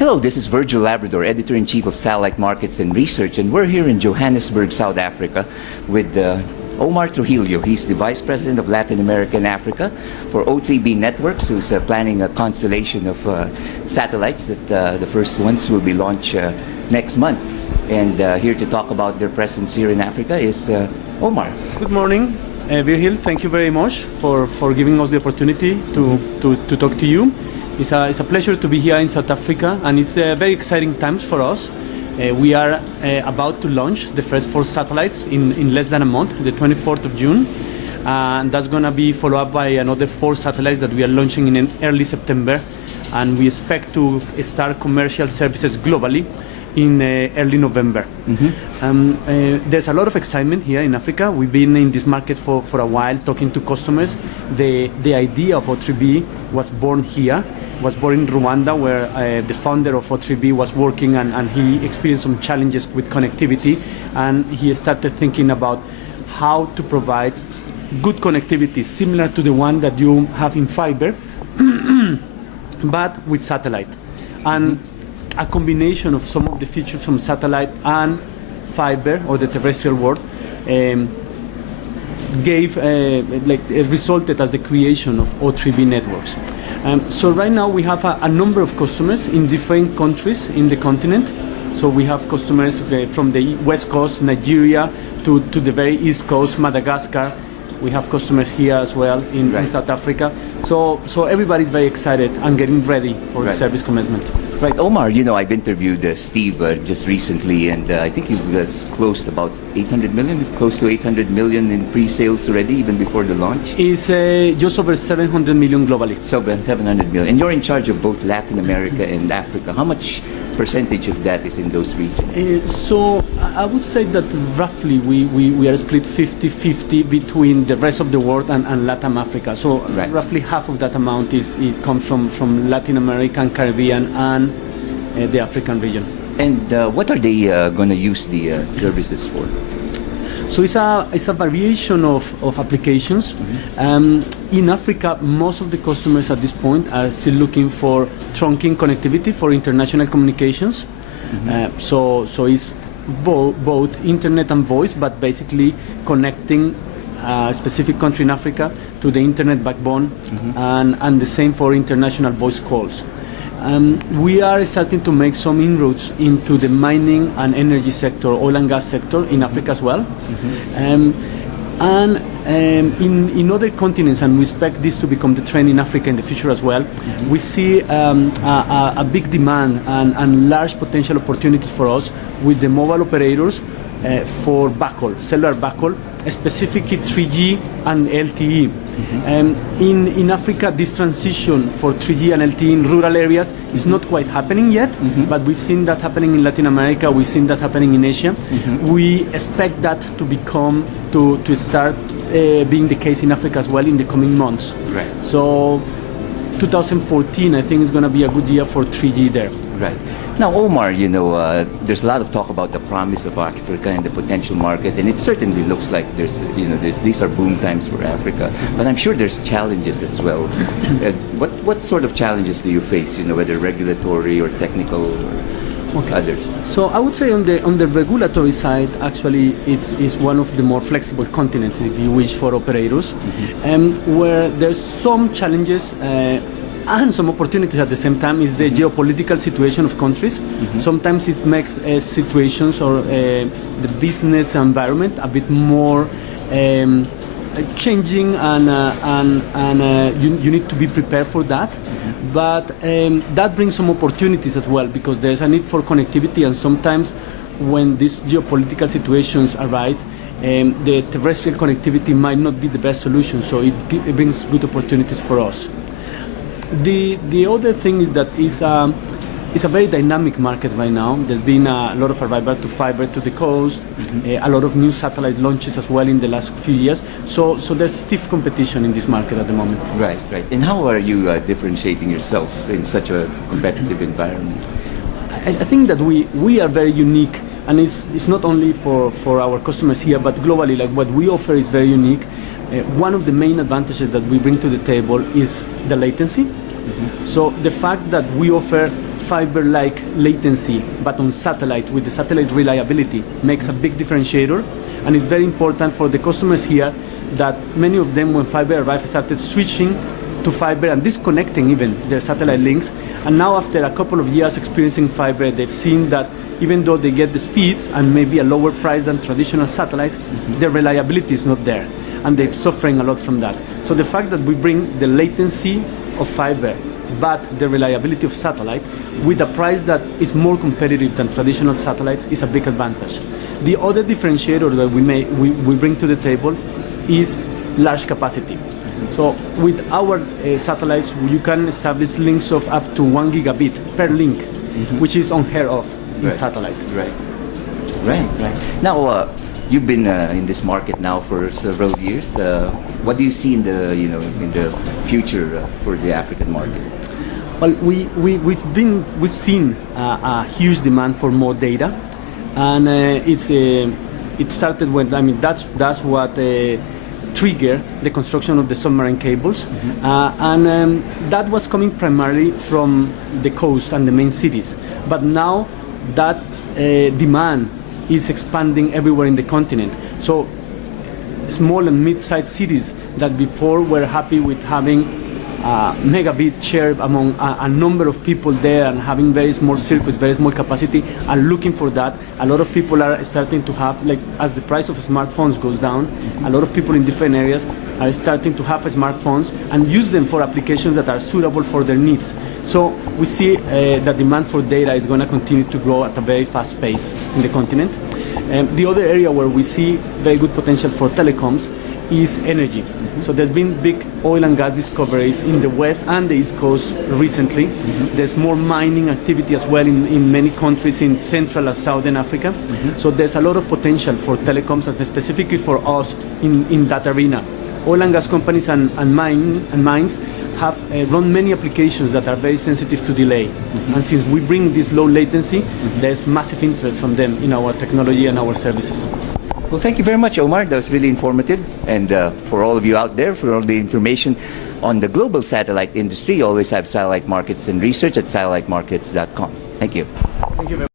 Hello, this is Virgil, Labrador, Editor-in-Chief of Satellite Markets and Research, and we're here in Johannesburg, South Africa with Omar Trujillo. He's the Vice President of Latin America and Africa for O3b Networks, who's planning a constellation of satellites that the first ones will be launched next month. And here to talk about their presence here in Africa is Omar. Good morning, Virgil. Thank you very much for giving us the opportunity to talk to you. It's a pleasure to be here in South Africa, and it's very exciting times for us. We are about to launch the first 4 satellites in less than a month, the 24th of June. And that's going to be followed up by another 4 satellites that we are launching in early September. And we expect to start commercial services globally in early November. There's a lot of excitement here in Africa. We've been in this market for a while, talking to customers. The idea of O3b was born here. Was born in Rwanda, where the founder of O3b was working, and he experienced some challenges with connectivity, and he started thinking about how to provide good connectivity similar to the one that you have in fiber, but with satellite. And a combination of some of the features from satellite and fiber, or the terrestrial world, resulted as the creation of O3b Networks. So right now we have a number of customers in different countries in the continent. So we have customers from the West Coast, Nigeria, to the very East Coast, Madagascar. We have customers here as well in South Africa. So everybody's very excited and getting ready for service commencement. Right, Omar, you know, I've interviewed Steve just recently, and I think you've closed about 800 million, close to 800 million in pre-sales already, even before the launch. It's just over 700 million globally. So 700 million. And you're in charge of both Latin America and Africa. How much percentage of that is in those regions? So I would say that roughly we are split 50-50 between the rest of the world and Latin Africa. So roughly half of that amount it comes from Latin America and Caribbean and the African region. And what are they going to use the services for? So it's a variation of applications. In Africa, most of the customers at this point are still looking for trunking connectivity for international communications. So it's both internet and voice, but basically connecting a specific country in Africa to the internet backbone, and the same for international voice calls. We are starting to make some inroads into the mining and energy sector, oil and gas sector in Africa as well. In other continents, and we expect this to become the trend in Africa in the future as well, we see a big demand and large potential opportunities for us with the mobile operators for backhaul, cellular backhaul, specifically 3G and LTE. In Africa, this transition for 3G and LTE in rural areas is not quite happening yet, but we've seen that happening in Latin America, we've seen that happening in Asia. We expect that to start being the case in Africa as well in the coming months. So 2014, I think, is going to be a good year for 3G there. Right. Now, Omar, you know, there's a lot of talk about the promise of Africa and the potential market, and it certainly looks like these are boom times for Africa. But I'm sure there's challenges as well. What sort of challenges do you face? You know, whether regulatory or technical or others? So I would say on the regulatory side, actually, it's one of the more flexible continents, if you wish, for operators, where there's some challenges. And some opportunities at the same time is the geopolitical situation of countries. Sometimes it makes situations or the business environment a bit more changing, and you need to be prepared for that. But that brings some opportunities as well, because there's a need for connectivity, and sometimes when these geopolitical situations arise, the terrestrial connectivity might not be the best solution, so it brings good opportunities for us. The other thing is that it's a very dynamic market right now. There's been a lot of arrival to fiber to the coast, a lot of new satellite launches as well in the last few years. So there's stiff competition in this market at the moment. Right. And how are you differentiating yourself in such a competitive environment? I think that we are very unique, and it's not only for our customers here, but globally. Like, what we offer is very unique. One of the main advantages that we bring to the table is the latency. So the fact that we offer fiber-like latency, but on satellite with the satellite reliability, makes a big differentiator. And it's very important for the customers here that many of them, when fiber arrived, started switching to fiber and disconnecting even their satellite links. And now, after a couple of years experiencing fiber, they've seen that even though they get the speeds and maybe a lower price than traditional satellites, the reliability is not there. And they're suffering a lot from that. So the fact that we bring the latency of fiber, but the reliability of satellite, with a price that is more competitive than traditional satellites, is a big advantage. The other differentiator that we bring to the table is large capacity. So with our satellites, you can establish links of up to 1 gigabit per link, which is unheard of in satellite. Right. Now, you've been in this market now for several years. What do you see in the future for the African market? Well, we've seen a huge demand for more data, and it started when that's what triggered the construction of the submarine cables, and that was coming primarily from the coast and the main cities. But now that demand is expanding everywhere in the continent. So small and mid-sized cities that before were happy with having megabit share among a number of people there and having very small circuits, very small capacity, are looking for that. A lot of people are starting to have, like, as the price of smartphones goes down, a lot of people in different areas are starting to have smartphones and use them for applications that are suitable for their needs. So we see that demand for data is going to continue to grow at a very fast pace in the continent. The other area where we see very good potential for telecoms is energy. So there's been big oil and gas discoveries in the west and the east coast recently. There's more mining activity as well in many countries in Central and Southern Africa. So there's a lot of potential for telecoms, and specifically for us in that arena. Oil and gas companies and mines have run many applications that are very sensitive to delay. And since we bring this low latency, there's massive interest from them in our technology and our services. Well, thank you very much, Omar. That was really informative. And for all of you out there, for all the information on the global satellite industry, you always have Satellite Markets and Research at satellitemarkets.com. Thank you. Thank you very much.